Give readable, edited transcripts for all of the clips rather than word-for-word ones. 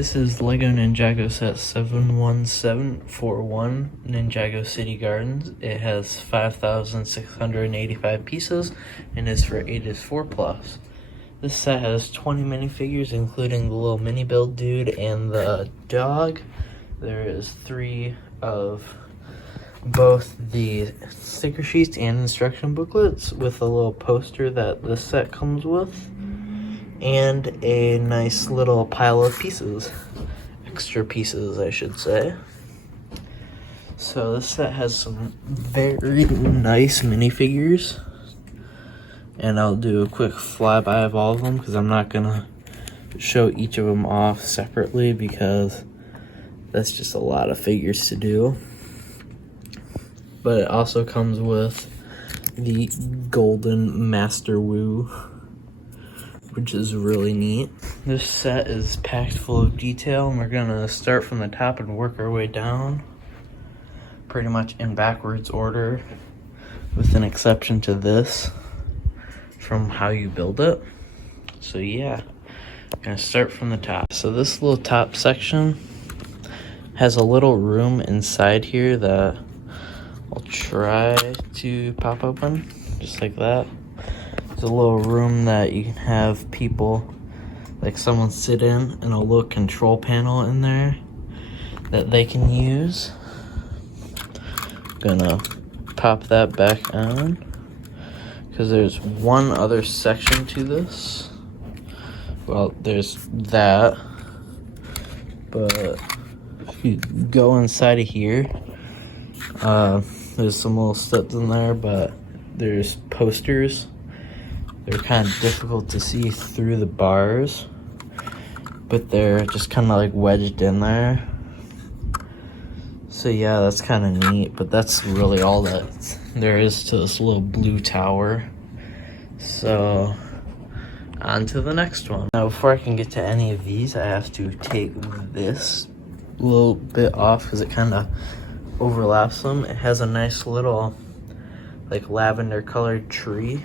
This is Lego Ninjago set 71741 Ninjago City Gardens. It has 5,685 pieces and is for ages 4+. This set has 20 minifigures, including the little mini build dude and the dog. There is 3 of both the sticker sheets and instruction booklets with a little poster that this set comes with, and a nice little pile of pieces, extra pieces I should say. So this set has some very nice minifigures, and I'll do a quick flyby of all of them because I'm not gonna show each of them off separately because that's just a lot of figures to do. But it also comes with the Golden Master Wu, which is really neat. This set is packed full of detail, and we're gonna start from the top and work our way down, pretty much in backwards order, with an exception to this, from how you build it. So yeah, gonna start from the top. So this little top section has a little room inside here that I'll try to pop open, just like that. There's a little room that you can have people, like someone sit in, and a little control panel in there that they can use. Gonna pop that back on because there's one other section to this. Well, there's that, but if you go inside of here, there's some little steps in there, but there's posters. They're kind of difficult to see through the bars, but they're just kind of like wedged in there. So yeah, that's kind of neat, but that's really all that there is to this little blue tower. So on to the next one. Now before I can get to any of these, I have to take this little bit off because it kind of overlaps them. It has a nice little like lavender colored tree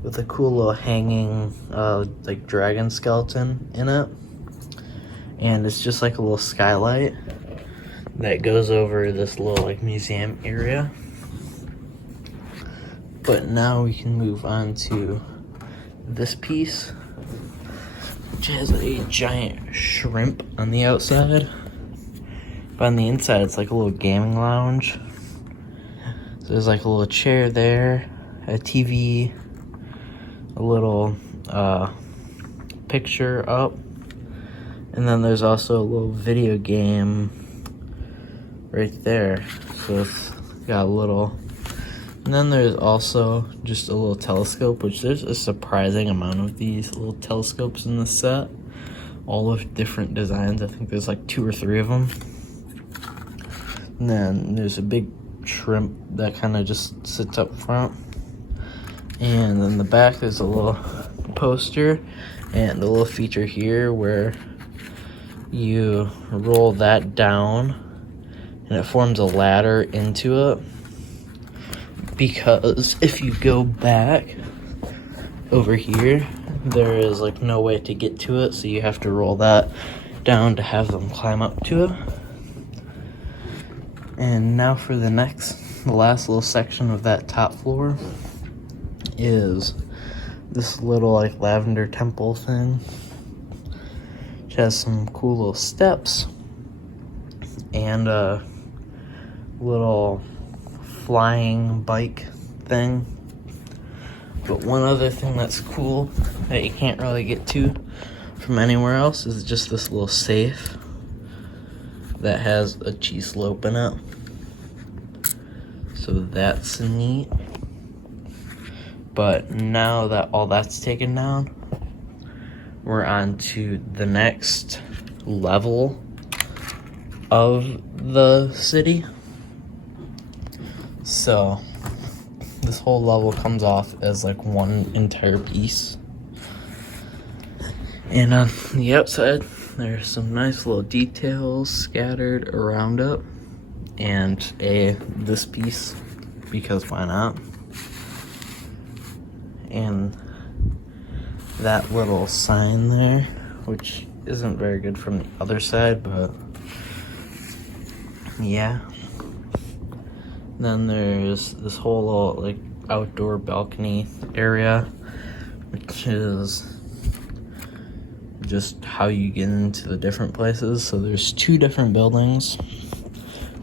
with a cool little hanging like dragon skeleton in it, and it's just like a little skylight that goes over this little like museum area. But now we can move on to this piece, which has a giant shrimp on the outside, but on the inside it's like a little gaming lounge. So there's like a little chair there, a TV, a little picture up, and then there's also a little video game right there. So it's got a little, and then there's also just a little telescope, which there's a surprising amount of these little telescopes in this set, all of different designs. I think there's like 2 or 3 of them. And then there's a big shrimp that kind of just sits up front, and in the back there's a little poster and a little feature here where you roll that down and it forms a ladder into it, because if you go back over here there is like no way to get to it, so you have to roll that down to have them climb up to it. And now for the last little section of that top floor is this little like lavender temple thing, which has some cool little steps and a little flying bike thing. But one other thing that's cool that you can't really get to from anywhere else is just this little safe that has a cheese slope in it. So that's neat. But now that all that's taken down, we're on to the next level of the city. So this whole level comes off as like one entire piece. And on the outside, there's some nice little details scattered around it, and this piece, because why not? And that little sign there, which isn't very good from the other side, but yeah. Then there's this whole little like outdoor balcony area, which is just how you get into the different places. So there's 2 different buildings.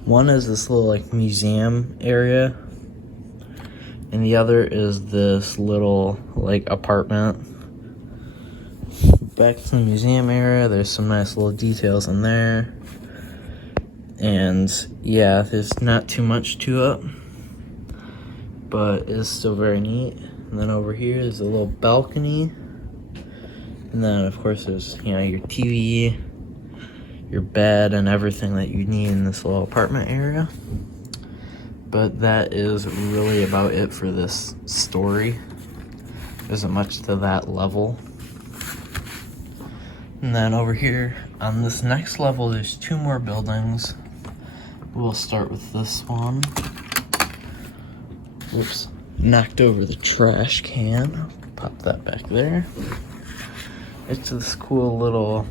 One is this little like museum area, and the other is this little like apartment. Back to the museum area, there's some nice little details in there. And yeah, there's not too much to it, but it's still very neat. And then over here is a little balcony. And then of course there's, you know, your TV, your bed, and everything that you need in this little apartment area. But that is really about it for this story. There isn't much to that level. And then over here on this next level, there's 2 more buildings. We'll start with this one. Whoops, knocked over the trash can. Pop that back there. It's this cool little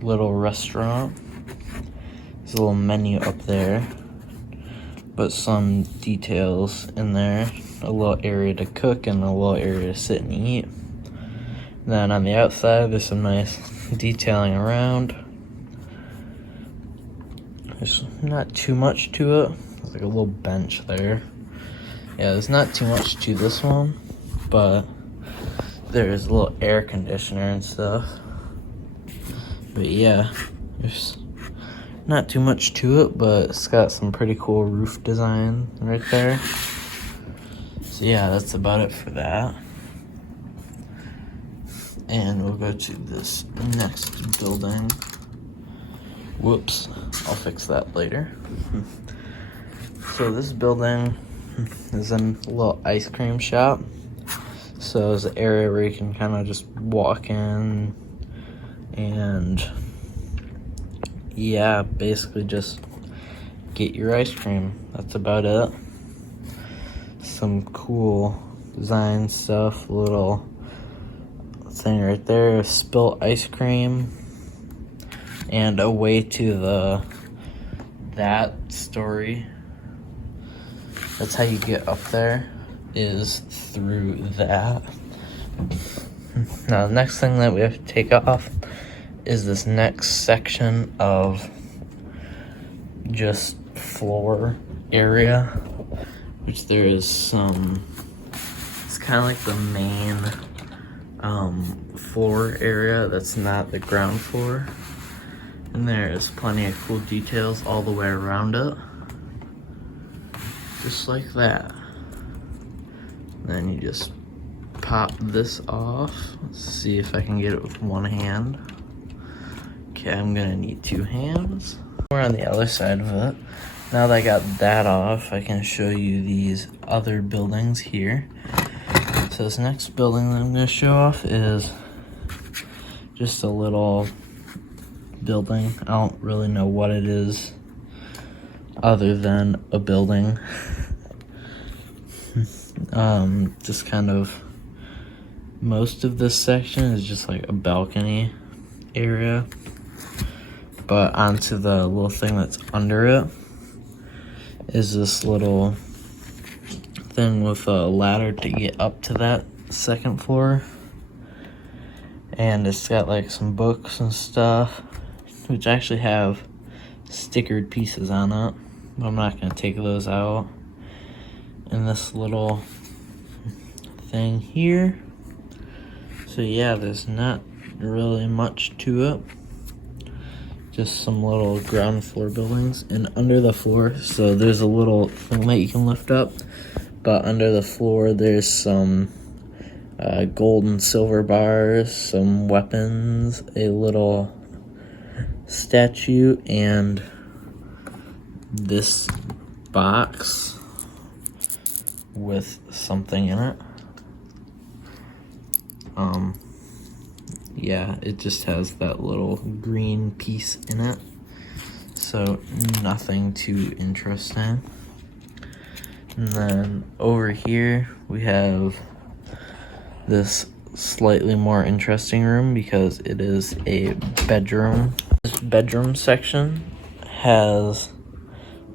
restaurant. There's a little menu up there, but some details in there. A little area to cook and a little area to sit and eat. Then on the outside, there's some nice detailing around. There's not too much to it. There's like a little bench there. Yeah, there's not too much to this one, but there's a little air conditioner and stuff. But yeah, there's not too much to it, but it's got some pretty cool roof design right there. So yeah, that's about it for that. And we'll go to this next building. Whoops, I'll fix that later. So this building is a little ice cream shop. So there's an area where you can kind of just walk in and yeah, basically just get your ice cream. That's about it. Some cool design stuff, little thing right there, spilt ice cream, and a way to that story. That's how you get up there, is through that. Now the next thing that we have to take off is this next section of just floor area, which there is some, it's kind of like the main floor area that's not the ground floor, and there's plenty of cool details all the way around it, just like that. Then you just pop this off. Let's see if I can get it with one hand. Okay, I'm gonna need 2 hands. We're on the other side of it. Now that I got that off, I can show you these other buildings here. So this next building that I'm going to show off is just a little building. I don't really know what it is other than a building. Just kind of, most of this section is just like a balcony area. But onto the little thing that's under it is this little thing with a ladder to get up to that second floor, and it's got like some books and stuff which actually have stickered pieces on it, but I'm not going to take those out. And this little thing here. So yeah, there's not really much to it, just some little ground floor buildings. And under the floor, so there's a little thing that you can lift up, but under the floor there's some gold and silver bars, some weapons, a little statue, and this box with something in it. Yeah, it just has that little green piece in it, so nothing too interesting. And then over here we have this slightly more interesting room because it is a bedroom. This bedroom section has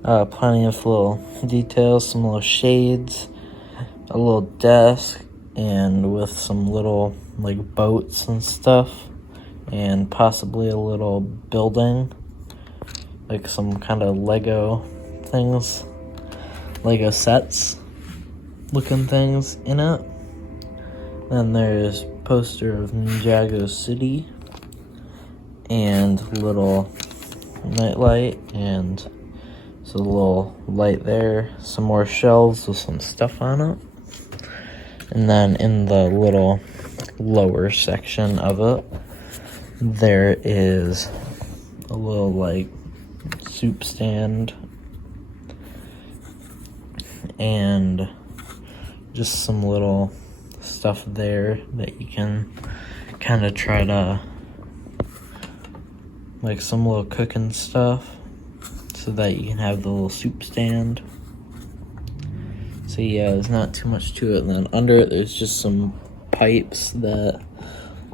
plenty of little details, some little shades, a little desk, and with some little like boats and stuff, and possibly a little building, like some kind of Lego things, Lego sets looking things in it. Then there's poster of Ninjago City and little nightlight, and so a little light there, some more shelves with some stuff on it. And then in the little lower section of it, there is a little like soup stand and just some little stuff there that you can kind of try to, like some little cooking stuff, so that you can have the little soup stand. So yeah, there's not too much to it. And then under it, there's just some pipes that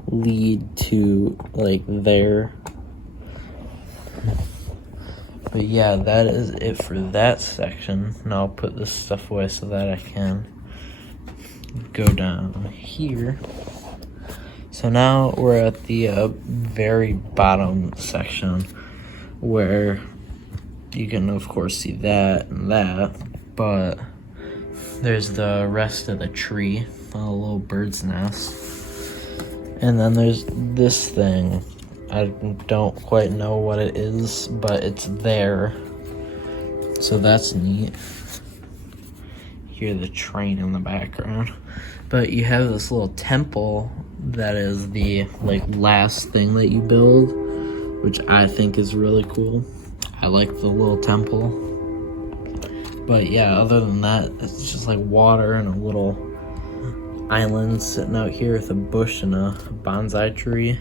lead to like there. But yeah, that is it for that section. Now I'll put this stuff away so that I can go down here. So now we're at the very bottom section, where you can of course see that and that, but there's the rest of the tree, a little bird's nest. And then there's this thing. I don't quite know what it is, but it's there. So that's neat. Hear the train in the background. But you have this little temple that is the like last thing that you build, which I think is really cool. I like the little temple. But yeah, other than that, it's just like water and a little island sitting out here with a bush and a bonsai tree.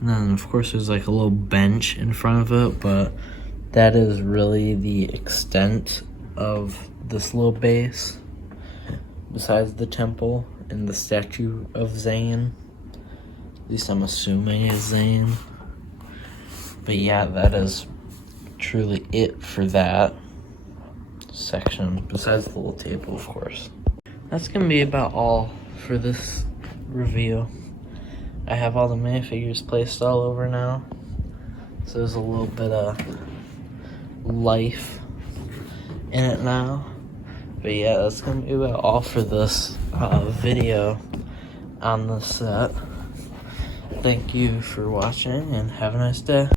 And then of course there's like a little bench in front of it, but that is really the extent of this little base, besides the temple and the statue of Zane. At least I'm assuming is Zane. But yeah, that is truly it for that section, besides the little table, of course. That's gonna be about all for this review. I have all the minifigures placed all over now, so there's a little bit of life in it now. But yeah, that's gonna be about all for this video on the set. Thank you for watching and have a nice day.